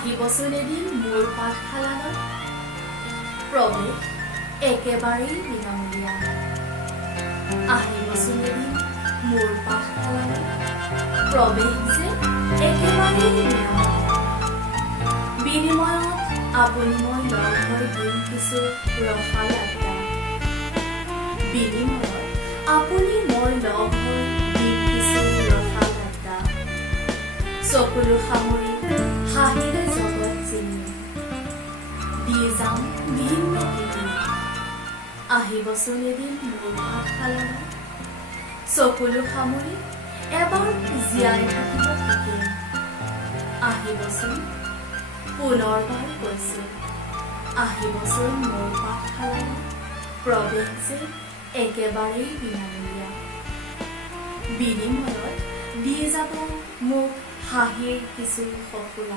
আহিবচোন এদিন মোৰ পাঠশালালৈ প্ৰৱেশ একেবাৰেই বিনামূলীয়া আহিবচোন এদিন মোৰ পাঠশালালৈ প্ৰৱেশ যে একেবাৰেই বিনামূলীয়া বিনিময়ত আপুনি মই লগ হৈ দিম কিছু ৰসাল আড্ডা বিনিময়ত আপুনি মই লগ হৈ দিম কিছু ৰসাল আড্ডা চকুলো সামৰি হাঁহিৰে জগত চিনি দি যাম ভিন্ন কিনি আহিবচোন এদিন মোৰ পাঠশালালৈ চকুলো সামৰি এবাৰ জীয়াই থাকিব শিকিম আহিবচোন পুনৰবাৰ কৈছো আহিবচোন মোৰ পাঠশালালৈ প্ৰৱেশ যে একেবাৰেই বিনামূলীয়া বিনিময়ত দি যাব মোক হাঁহিৰ কিছু সঁফুৰা